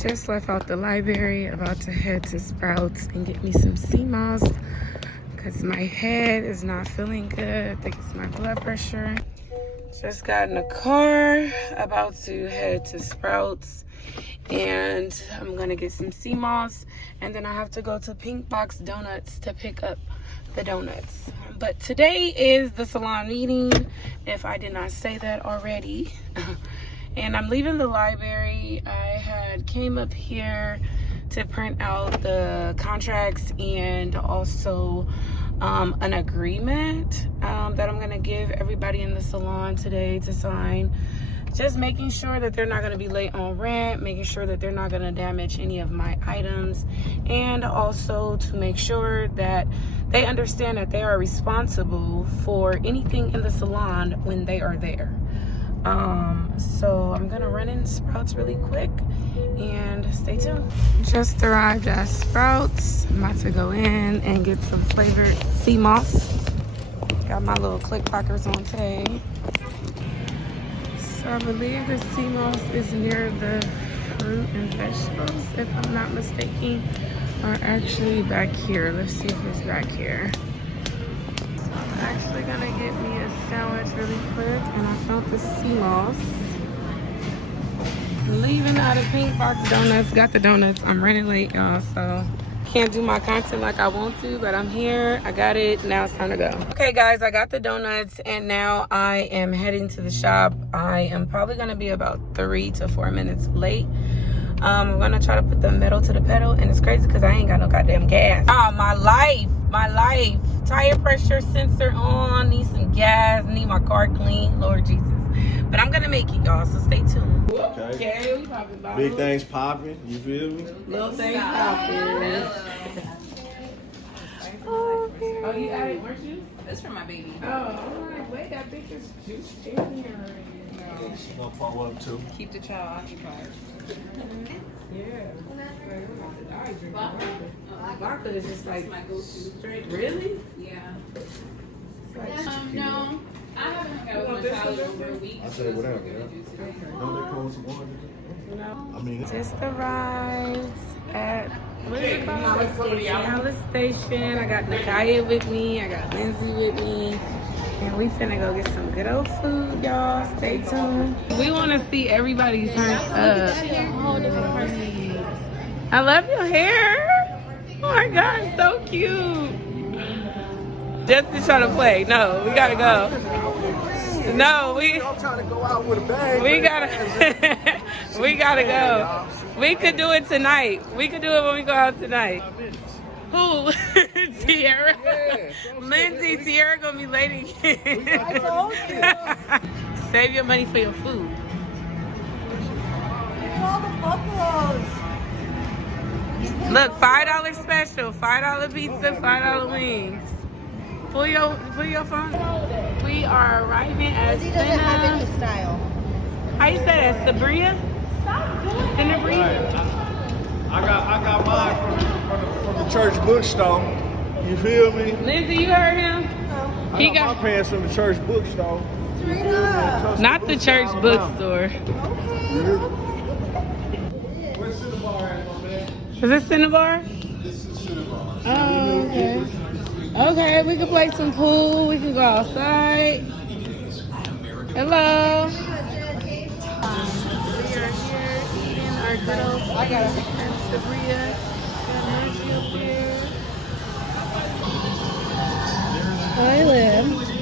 Just left out the library, about to head to Sprouts and get me some sea moss because my head is not feeling good. I think it's my blood pressure. Just got in the car, about to head to Sprouts, and I'm gonna get some sea moss, and then I have to go to Pink Box Donuts to pick up the donuts. But today is the salon meeting, if I did not say that already. And I'm leaving the library. I had came up here to print out the contracts and also an agreement that I'm gonna give everybody in the salon today to sign. Just making sure that they're not gonna be late on rent, making sure that they're not gonna damage any of my items, and also to make sure that they understand that they are responsible for anything in the salon when they are there. So I'm gonna run in Sprouts really quick and stay tuned. Just arrived at Sprouts. I'm about to go in and get some flavored sea moss. Got my little click clackers on today. So I believe the sea moss is near the fruit and vegetables, if I'm not mistaken, or actually back here. Let's see if it's back here. I'm actually gonna get me a sandwich really quick, and I found the sea moss. Leaving out of Pink Box Donuts, got the donuts. I'm running late, y'all, so can't do my content like I want to, but I'm here. I got it. Now it's time to go. Okay, guys, I got the donuts, and now I am heading to the shop. I am probably gonna be about 3 to 4 minutes late. I'm gonna try to put the metal to the pedal, and it's crazy because I ain't got no goddamn gas. Oh, my life. Tire pressure sensor on, need some gas, need my car clean, Lord Jesus. But I'm gonna make it, y'all, so stay tuned. Okay, we popping bottles. Big things popping, you feel me? Little things popping. Oh, you added orange juice? That's for my baby. Oh, I'm like, wait, I think it's juice in here right now. She's gonna pop up too. Keep the child occupied. Yeah. Vodka is just like my go-to. straight. Really? Yeah. It's like, No, I haven't hung out with my child over a week. I said whatever, yeah. Don't they call some water? no. I mean, Just arrived at, what is it called? Salon Station. I got Nakaya with me. I got Lindsay with me. And we finna go get some good old food, y'all. Stay tuned. We want to see everybody turn up. I love your hair. Oh my God, so cute. Just to try to play. No, we gotta go. No, I'm trying to go out with a bag. we gotta go. We could do it tonight. We could do it when we go out tonight. Who? Tiara? Yeah, Lindsay, Tiara gonna be late again. I told you. Save your money for your food. All the buffaloes. Look, $5 special, $5 pizza, $5 wings. Pull your phone. We are arriving at Senna. Style. How you say that? Sabria? Senabria? I got mine from the church bookstore. You feel me? Lindsay, you heard him? I got my pants from the church bookstore. Not the church bookstore. Where's Cinnabar at, my man? Is this Cinnabar? This is Cinnabar. Oh, okay. Okay, we can play some pool. We can go outside. Hello. We are here eating our good old Sabria. Got Mercy up there. Hi, Liv.